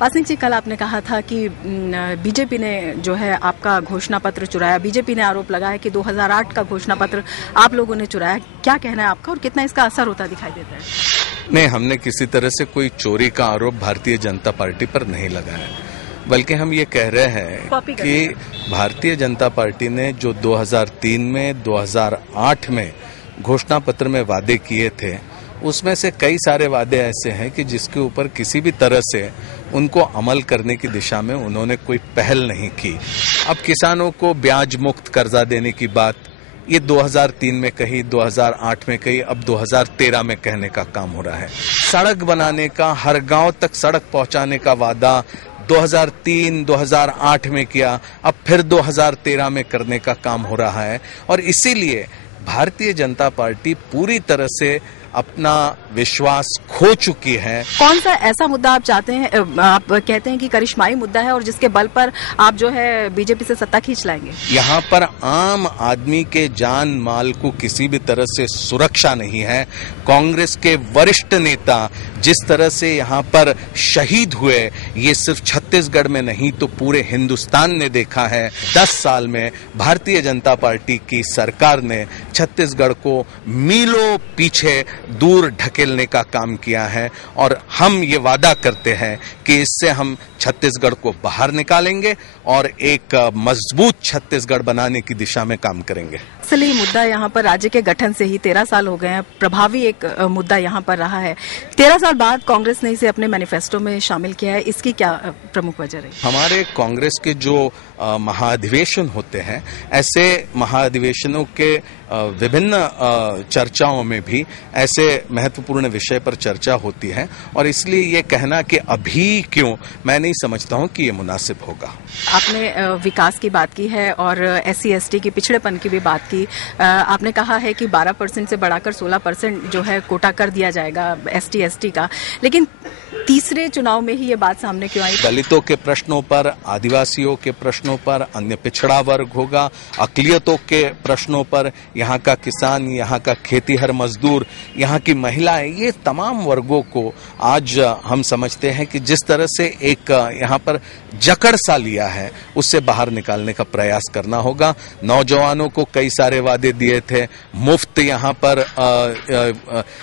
Passing जी, कल आपने कहा था कि बीजेपी ने जो है आपका घोषणा पत्र चुराया। बीजेपी ने आरोप लगाया कि 2008 का घोषणा पत्र आप लोगों ने चुराया। क्या कहना है आपका और कितना इसका असर होता दिखाई देता है? नहीं, हमने किसी तरह से कोई चोरी का आरोप भारतीय जनता पार्टी पर नहीं लगाया, बल्कि हम ये कह रहे हैं कि भारतीय जनता पार्टी ने जो 2003 में 2008 में घोषणा पत्र में वादे किए थे, उसमें से कई सारे वादे ऐसे हैं कि जिसके ऊपर किसी भी तरह से उनको अमल करने की दिशा में उन्होंने कोई पहल नहीं की। अब किसानों को ब्याज मुक्त कर्जा देने की बात ये 2003 में कही, 2008 में कही, अब 2013 में कहने का काम हो रहा है। सड़क बनाने का, हर गांव तक सड़क पहुंचाने का वादा 2003, 2008 में किया, अब फिर 2013 में करने का काम हो रहा है। और इसीलिए भारतीय जनता पार्टी पूरी तरह से अपना विश्वास खो चुकी है। कौन सा ऐसा मुद्दा आप चाहते हैं, आप कहते हैं कि करिश्माई मुद्दा है और जिसके बल पर आप जो है बीजेपी से सत्ता खींच लाएंगे? यहाँ पर आम आदमी के जान माल को किसी भी तरह से सुरक्षा नहीं है। कांग्रेस के वरिष्ठ नेता जिस तरह से यहाँ पर शहीद हुए, ये सिर्फ छत्तीसगढ़ में नहीं तो पूरे हिंदुस्तान ने देखा है। 10 साल में भारतीय जनता पार्टी की सरकार ने छत्तीसगढ़ को मीलों पीछे दूर ढकेलने का काम किया है और हम ये वादा करते हैं कि इससे हम छत्तीसगढ़ को बाहर निकालेंगे और एक मजबूत छत्तीसगढ़ बनाने की दिशा में काम करेंगे। असली मुद्दा यहाँ पर राज्य के गठन से ही 13 साल हो गए हैं, प्रभावी एक मुद्दा यहाँ पर रहा है। 13 साल बाद कांग्रेस ने इसे अपने मैनिफेस्टो में शामिल किया है, इसकी क्या प्रमुख वजह रही? हमारे कांग्रेस के जो महाधिवेशन होते हैं, ऐसे महाधिवेशनों के विभिन्न चर्चाओं में भी ऐसे महत्वपूर्ण विषय पर चर्चा होती है और इसलिए ये कहना कि अभी क्यों, मैं नहीं समझता हूं कि ये मुनासिब होगा। आपने विकास की बात की है और SC/ST की पिछड़ेपन की भी बात की। आपने कहा है कि 12% से बढ़ाकर 16% जो है कोटा कर दिया जाएगा ST/ST का, लेकिन तीसरे चुनाव में ही ये बात सामने क्यों आई? दलितों के प्रश्नों पर, आदिवासियों के प्रश्नों पर, अन्य पिछड़ा वर्ग होगा, अकलियतों के प्रश्नों पर, यहाँ का किसान, यहाँ का खेतीहर मजदूर, यहाँ की महिलाएं, ये तमाम वर्गों को आज हम समझते हैं कि जिस तरह से एक यहाँ पर जकड़ सा लिया है, उससे बाहर निकालने का प्रयास करना होगा। नौजवानों को कई सारे वादे दिए थे, मुफ्त यहाँ पर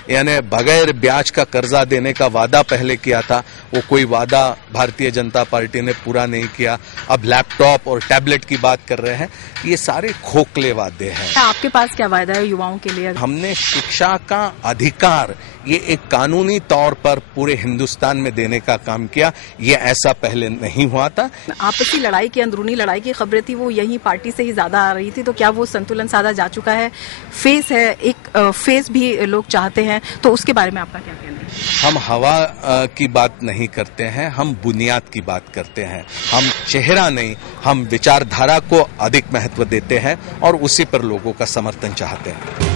यानी बगैर ब्याज का कर्जा देने का वादा पहले किया था, वो कोई वादा भारतीय जनता पार्टी ने पूरा नहीं किया। अब लैपटॉप और टैबलेट की बात कर रहे हैं, ये सारे खोखले वादे हैं। आपके पास क्या वादा है युवाओं के लिए? हमने शिक्षा का अधिकार ये एक कानूनी तौर पर पूरे हिंदुस्तान में देने का काम किया, ये ऐसा पहले नहीं हुआ था। आपसी लड़ाई की, अंदरूनी लड़ाई की खबरें थी, वो यही पार्टी से ही ज्यादा आ रही थी, तो क्या वो संतुलन साधा जा चुका है? फेस है, एक फेस भी लोग चाहते हैं, तो उसके बारे में आपका क्या कहना है? हम हवा की बात नहीं करते हैं, हम बुनियाद की बात करते हैं। हम चेहरा नहीं, हम विचारधारा को अधिक महत्व देते हैं और उसी पर लोगों का समर्थन चाहते हैं।